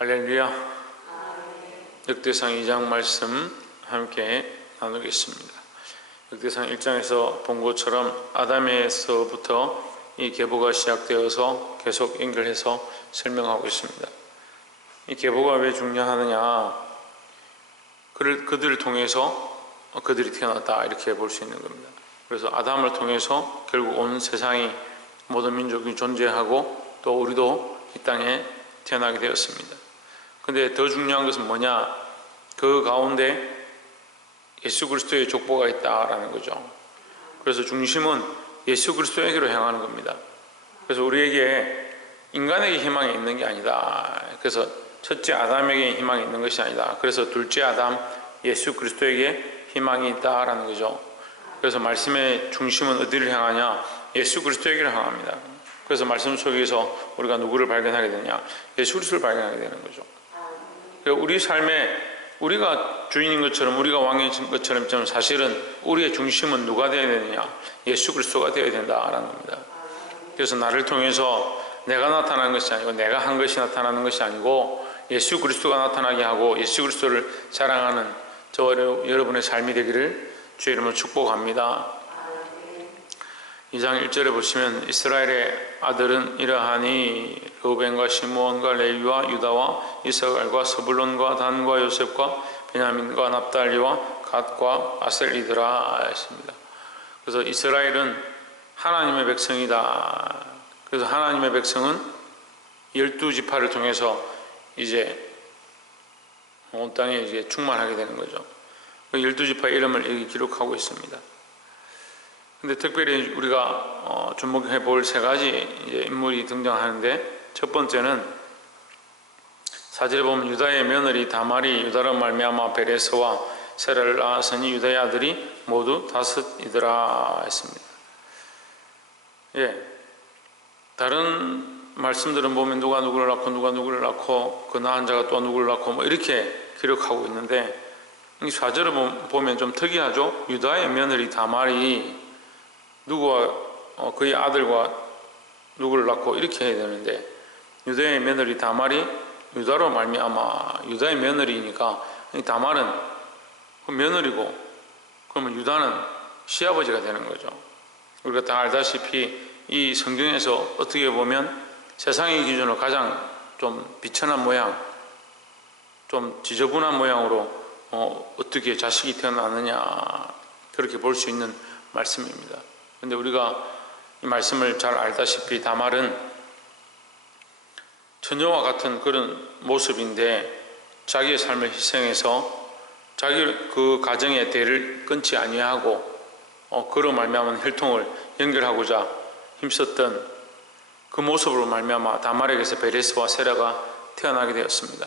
할렐루야. 역대상 2장 말씀 함께 나누겠습니다. 역대상 1장에서 본 것처럼 아담에서부터 이 계보가 시작되어서 계속 연결해서 설명하고 있습니다. 이 계보가 왜 중요하느냐, 그들을 통해서 그들이 태어났다 이렇게 볼 수 있는 겁니다. 그래서 아담을 통해서 결국 온 세상이 모든 민족이 존재하고 또 우리도 이 땅에 태어나게 되었습니다. 근데 더 중요한 것은 뭐냐, 그 가운데 예수 그리스도의 족보가 있다라는 거죠. 그래서 중심은 예수 그리스도에게로 향하는 겁니다. 그래서 우리에게 인간에게 희망이 있는 게 아니다. 그래서 첫째 아담에게 희망이 있는 것이 아니다. 그래서 둘째 아담 예수 그리스도에게 희망이 있다라는 거죠. 그래서 말씀의 중심은 어디를 향하냐, 예수 그리스도에게로 향합니다. 그래서 말씀 속에서 우리가 누구를 발견하게 되냐, 예수 그리스도를 발견하게 되는 거죠. 우리 삶에 우리가 주인인 것처럼, 우리가 왕인 것처럼 사실은 우리의 중심은 누가 되어야 되느냐, 예수 그리스도가 되어야 된다라는 겁니다. 그래서 나를 통해서 내가 나타나는 것이 아니고, 내가 한 것이 나타나는 것이 아니고, 예수 그리스도가 나타나게 하고 예수 그리스도를 자랑하는 저와 여러분의 삶이 되기를 주의 이름으로 축복합니다. 2장 1절에 보시면 이스라엘의 아들은 이러하니 르우벤과 시므온과 레위와 유다와 이사갈과 스불론과 단과 요셉과 베냐민과 납달리와 갓과 아셀이더라 했습니다. 그래서 이스라엘은 하나님의 백성이다. 그래서 하나님의 백성은 12지파를 통해서 이제 온 땅에 이제 충만하게 되는 거죠. 그 12지파의 이름을 여기 기록하고 있습니다. 근데 특별히 우리가 주목해 볼 세 가지 이제 인물이 등장하는데, 첫 번째는 4절에 보면 유다의 며느리 다말이 유다로 말미암아 베레스와 세라를 낳았으니 유다의 아들이 모두 5이더라 했습니다. 다른 말씀들은 보면 누가 누구를 낳고 그 낳은 자가 또 누구를 낳고 뭐 이렇게 기록하고 있는데, 이 4절을 보면 좀 특이하죠. 유다의 며느리 다말이 누구와 그의 아들과 누구를 낳고 이렇게 해야 되는데, 유다의 며느리 다말이 유다로 말미암아, 유다의 며느리니까 다말은 그 며느리고, 그러면 유다는 시아버지가 되는 거죠. 우리가 다 알다시피 이 성경에서 어떻게 보면 세상의 기준으로 가장 좀 비천한 모양, 좀 지저분한 모양으로 어떻게 자식이 태어나느냐, 그렇게 볼 수 있는 말씀입니다. 근데 우리가 이 말씀을 잘 알다시피 다말은 처녀와 같은 그런 모습인데, 자기의 삶을 희생해서 자기 그 가정의 대를 끊지 아니하고 그로 말미암은 혈통을 연결하고자 힘썼던 그 모습으로 말미암아 다말에게서 베레스와 세라가 태어나게 되었습니다.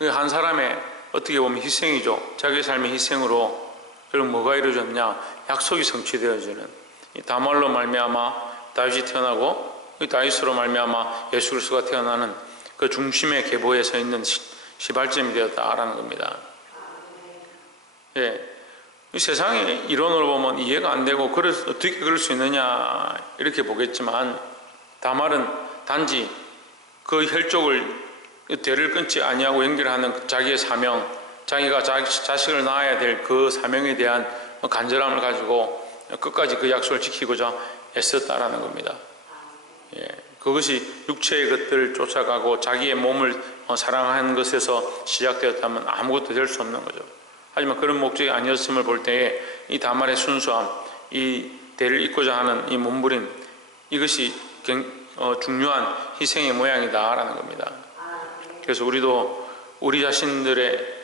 한 사람의 어떻게 보면 희생이죠. 자기의 삶의 희생으로 결국 뭐가 이루어졌냐, 약속이 성취되어지는, 다말로 말미암아 다윗이 태어나고 다윗으로 말미암아 예수 그리스도가 태어나는 그 중심의 계보에 서 있는 시발점이 되었다라는 겁니다. 이 세상의 이론으로 보면 이해가 안 되고 어떻게 그럴 수 있느냐 이렇게 보겠지만, 다말은 단지 그 혈족을 대를 끊지 아니하고 연결하는 자기의 사명, 자기가 자식을 낳아야 될 그 사명에 대한 간절함을 가지고 끝까지 그 약속을 지키고자 애썼다라는 겁니다. 그것이 육체의 것들을 쫓아가고 자기의 몸을 사랑하는 것에서 시작되었다면 아무것도 될 수 없는 거죠. 하지만 그런 목적이 아니었음을 볼 때에 이 다말의 순수함, 이 대를 잇고자 하는 이 몸부림, 이것이 중요한 희생의 모양이다라는 겁니다. 그래서 우리도 우리 자신들의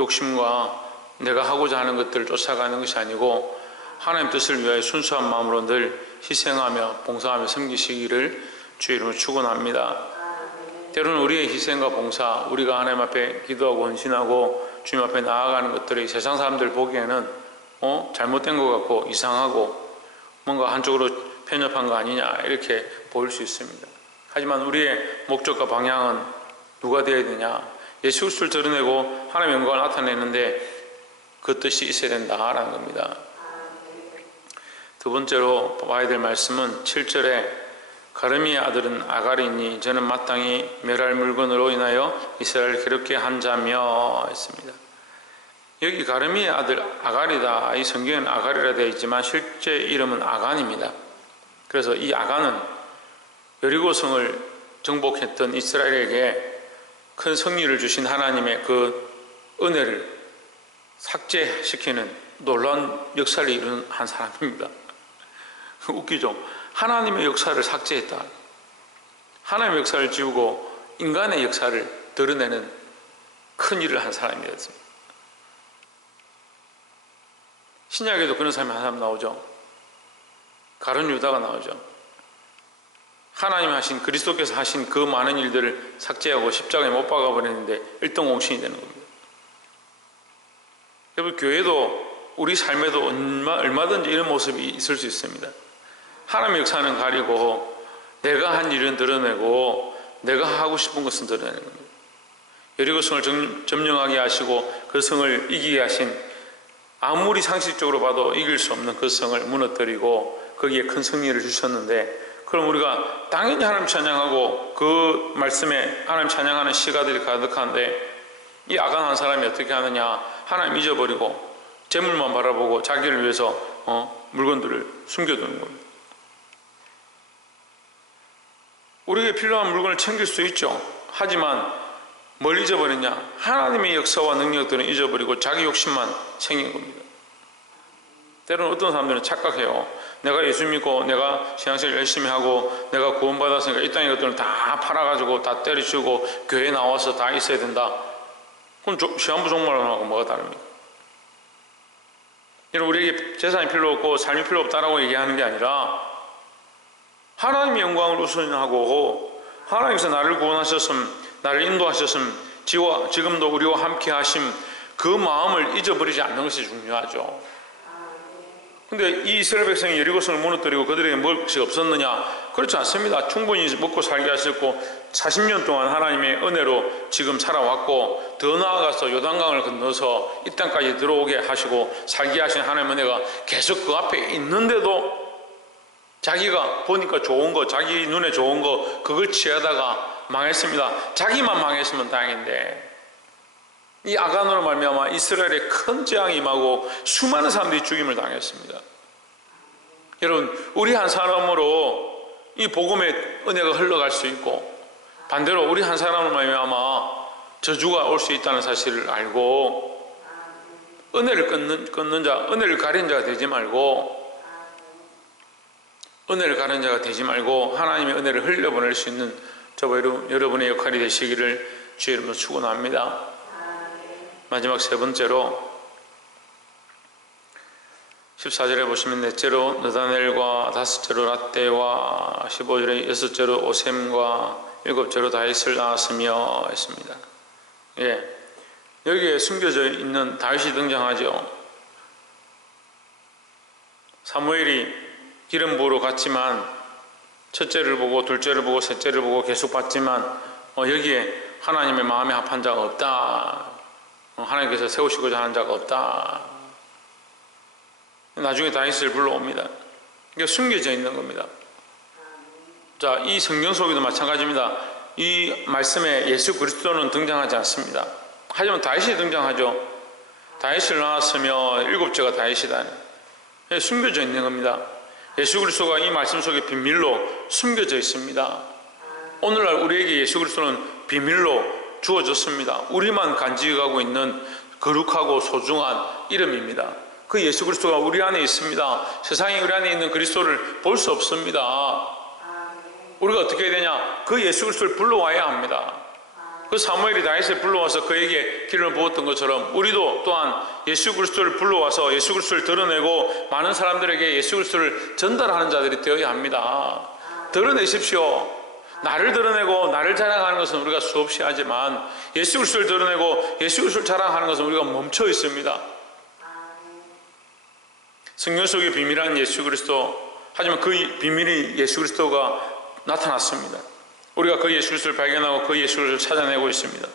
욕심과 내가 하고자 하는 것들을 쫓아가는 것이 아니고, 하나님 뜻을 위하여 순수한 마음으로 늘 희생하며 봉사하며 섬기시기를 주의 이름으로 축원합니다. 때로는 우리의 희생과 봉사, 우리가 하나님 앞에 기도하고 헌신하고 주님 앞에 나아가는 것들이 세상 사람들 보기에는 잘못된 것 같고 이상하고 뭔가 한쪽으로 편협한 거 아니냐 이렇게 보일 수 있습니다. 하지만 우리의 목적과 방향은 누가 되어야 되냐, 예수 그리스도를 드러내고 하나님의 영광을 나타내는데 그 뜻이 있어야 된다라는 겁니다. 두 번째로 봐야 될 말씀은 7절에 가르미의 아들은 아갈이니 저는 마땅히 멸할 물건으로 인하여 이스라엘을 괴롭게 한 자며 했습니다. 여기 가르미의 아들 아갈이다. 이 성경에는 아갈이라 되어 있지만 실제 이름은 아간입니다. 그래서 이 아간은 여리고성을 정복했던 이스라엘에게 큰 승리를 주신 하나님의 그 은혜를 삭제시키는 놀라운 역사를 이룬 한 사람입니다. 웃기죠? 하나님의 역사를 삭제했다. 하나님의 역사를 지우고 인간의 역사를 드러내는 큰 일을 한 사람이 되었습니다. 신약에도 그런 사람이 한 사람 나오죠. 가룟 유다가 나오죠. 하나님이 하신, 그리스도께서 하신 그 많은 일들을 삭제하고 십자가에 못 박아버렸는데 일등공신이 되는 겁니다. 여러분, 교회도 우리 삶에도 얼마든지 이런 모습이 있을 수 있습니다. 하나님의 역사는 가리고 내가 한 일은 드러내고 내가 하고 싶은 것은 드러내는 겁니다. 여리고성을 점령하게 하시고 그 성을 이기게 하신, 아무리 상식적으로 봐도 이길 수 없는 그 성을 무너뜨리고 거기에 큰 승리를 주셨는데, 그럼 우리가 당연히 하나님 찬양하고 그 말씀에 하나님 찬양하는 시가들이 가득한데, 이 아간 한 사람이 어떻게 하느냐? 하나님 잊어버리고 재물만 바라보고 자기를 위해서 물건들을 숨겨두는 겁니다. 우리에게 필요한 물건을 챙길 수 있죠. 하지만 뭘 잊어버렸냐? 하나님의 역사와 능력들은 잊어버리고 자기 욕심만 생긴 겁니다. 때로는 어떤 사람들은 착각해요. 내가 예수 믿고 내가 신앙생활 열심히 하고 내가 구원받았으니까 이 땅의 것들을 다 팔아가지고 다 때려치우고 교회에 나와서 다 있어야 된다. 그럼 시한부 종말론하고 뭐가 다릅니까? 우리에게 재산이 필요 없고 삶이 필요 없다라고 얘기하는 게 아니라, 하나님의 영광을 우선하고 하나님께서 나를 구원하셨음, 나를 인도하셨음, 지금도 우리와 함께 하심, 그 마음을 잊어버리지 않는 것이 중요하죠. 근데 이 이스라엘 백성이 여리고성을 무너뜨리고 그들에게 먹을 것이 없었느냐? 그렇지 않습니다. 충분히 먹고 살게 하셨고 40년 동안 하나님의 은혜로 지금 살아왔고, 더 나아가서 요단강을 건너서 이 땅까지 들어오게 하시고 살게 하신 하나님의 은혜가 계속 그 앞에 있는데도 자기가 보니까 좋은 거, 자기 눈에 좋은 거, 그걸 취하다가 망했습니다. 자기만 망했으면 다행인데, 이 아간으로 말미암아 이스라엘에 큰 재앙이 임하고 수많은 사람들이 죽임을 당했습니다. 여러분, 우리 한 사람으로 이 복음의 은혜가 흘러갈 수 있고, 반대로 우리 한 사람으로 말미암아 저주가 올 수 있다는 사실을 알고, 은혜를 끊는 자, 은혜를 가린 자가 되지 말고, 은혜를 가린 자가 되지 말고 하나님의 은혜를 흘려보낼 수 있는 저와 여러분의 역할이 되시기를 주의 이름으로 축원합니다. 마지막 세 번째로 14절에 보시면, 넷째로 느다넬과 다섯째로 랏대와 15절에 여섯째로 오셈과 일곱째로 다윗을 낳았으며 했습니다. 예, 여기에 숨겨져 있는 다윗이 등장하죠. 사무엘이 기름 부으러 갔지만 첫째를 보고 둘째를 보고 셋째를 보고 계속 봤지만 여기에 하나님의 마음에 합한 자가 없다. 하나님께서 세우시고자 하는 자가 없다. 나중에 다윗을 불러옵니다. 이게 숨겨져 있는 겁니다. 자, 이 성경 속에도 마찬가지입니다. 이 말씀에 예수 그리스도는 등장하지 않습니다. 하지만 다윗이 등장하죠. 다윗을 낳았으며 일곱째가 다윗이다. 숨겨져 있는 겁니다. 예수 그리스도가 이 말씀 속에 비밀로 숨겨져 있습니다. 오늘날 우리에게 예수 그리스도는 비밀로 주어졌습니다. 우리만 간직하고 있는 거룩하고 소중한 이름입니다. 그 예수 그리스도가 우리 안에 있습니다. 세상에 우리 안에 있는 그리스도를 볼 수 없습니다. 우리가 어떻게 해야 되냐? 그 예수 그리스도를 불러와야 합니다. 그 사무엘이 다윗을 불러와서 그에게 기름을 부었던 것처럼 우리도 또한 예수 그리스도를 불러와서 예수 그리스도를 드러내고 많은 사람들에게 예수 그리스도를 전달하는 자들이 되어야 합니다. 드러내십시오. 나를 드러내고 나를 자랑하는 것은 우리가 수없이 하지만 예수 그리스도를 드러내고 예수 그리스도를 자랑하는 것은 우리가 멈춰 있습니다. 성경 속의 비밀한 예수 그리스도, 하지만 그 비밀이 예수 그리스도가 나타났습니다. 우리가 그 예수 그리스도를 발견하고 그 예수 그리스도를 찾아내고 있습니다.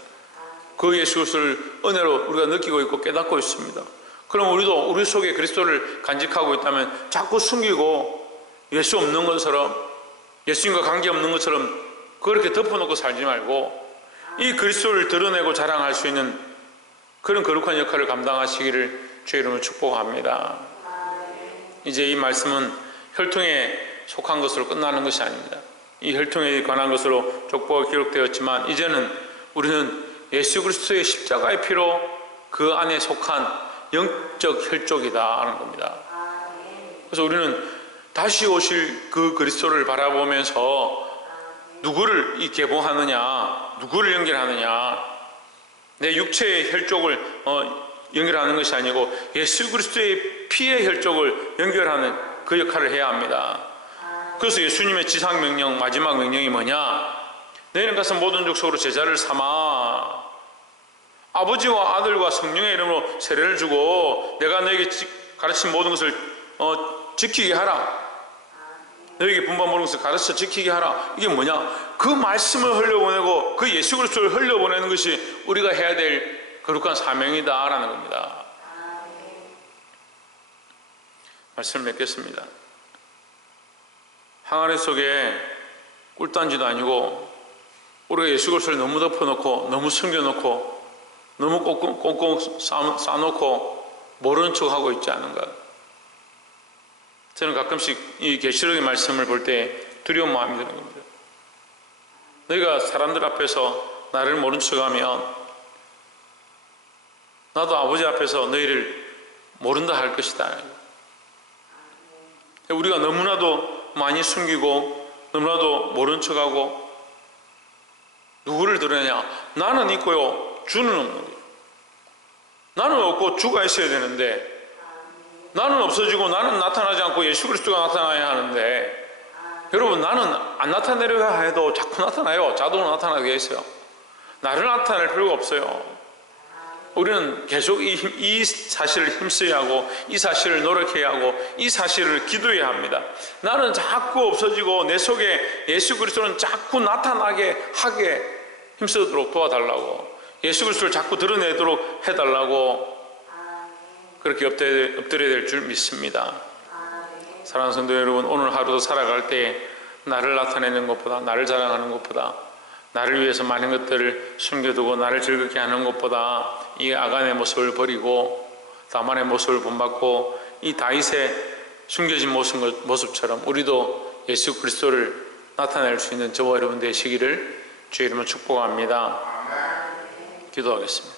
그 예수 그리스도를 은혜로 우리가 느끼고 있고 깨닫고 있습니다. 그럼 우리도 우리 속에 그리스도를 간직하고 있다면 자꾸 숨기고 예수 없는 것처럼 예수님과 관계없는 것처럼 그렇게 덮어놓고 살지 말고 이 그리스도를 드러내고 자랑할 수 있는 그런 거룩한 역할을 감당하시기를 주의 이름으로 축복합니다. 이제 이 말씀은 혈통에 속한 것으로 끝나는 것이 아닙니다. 이 혈통에 관한 것으로 족보가 기록되었지만 이제는 우리는 예수 그리스도의 십자가의 피로 그 안에 속한 영적 혈족이다 하는 겁니다. 그래서 우리는 다시 오실 그 그리스도를 바라보면서 누구를 개봉하느냐, 누구를 연결하느냐, 내 육체의 혈족을 연결하는 것이 아니고 예수 그리스도의 피의 혈족을 연결하는 그 역할을 해야 합니다. 그래서 예수님의 지상 명령, 마지막 명령이 뭐냐? 너희는 가서 모든 족속으로 제자를 삼아 아버지와 아들과 성령의 이름으로 세례를 주고 내가 너에게 가르친 모든 것을 지키게 하라. 너에게 분반 모든 것을 가르쳐 지키게 하라. 이게 뭐냐? 그 말씀을 흘려보내고 그 예수 그리스도를 흘려보내는 것이 우리가 해야 될 거룩한 사명이다 라는 겁니다. 말씀을 맺겠습니다. 항아리 속에 꿀단지도 아니고 우리가 예수 그리스도를 너무 덮어놓고 너무 숨겨놓고 너무 꽁꽁 싸놓고 모르는 척하고 있지 않은가. 저는 가끔씩 이 계시록의 말씀을 볼 때 두려운 마음이 드는 겁니다. 너희가 사람들 앞에서 나를 모른 척하면 나도 아버지 앞에서 너희를 모른다 할 것이다. 우리가 너무나도 많이 숨기고 너무나도 모른 척하고 누구를 드러내냐? 나는 있고요, 주는 없는 거예요. 나는 없고 주가 있어야 되는데 나는 없어지고 나는 나타나지 않고 예수 그리스도가 나타나야 하는데 여러분, 나는 안 나타내려야 해도 자꾸 나타나요. 자동으로 나타나게 있어요. 나를 나타낼 필요가 없어요. 우리는 계속 이 사실을 힘써야 하고 이 사실을 노력해야 하고 이 사실을 기도해야 합니다. 나는 자꾸 없어지고 내 속에 예수 그리스도는 자꾸 나타나게 하게 힘쓰도록 도와달라고, 예수 그리스도를 자꾸 드러내도록 해달라고 그렇게 엎드려야 될 줄 믿습니다. 사랑하는 성도 여러분, 오늘 하루도 살아갈 때 나를 나타내는 것보다, 나를 자랑하는 것보다, 나를 위해서 많은 것들을 숨겨두고 나를 즐겁게 하는 것보다 이 아간의 모습을 버리고 다만의 모습을 본받고 이 다윗의 숨겨진 모습처럼 우리도 예수 그리스도를 나타낼 수 있는 저와 여러분 되시기를 주의 이름으로 축복합니다. 기도하겠습니다.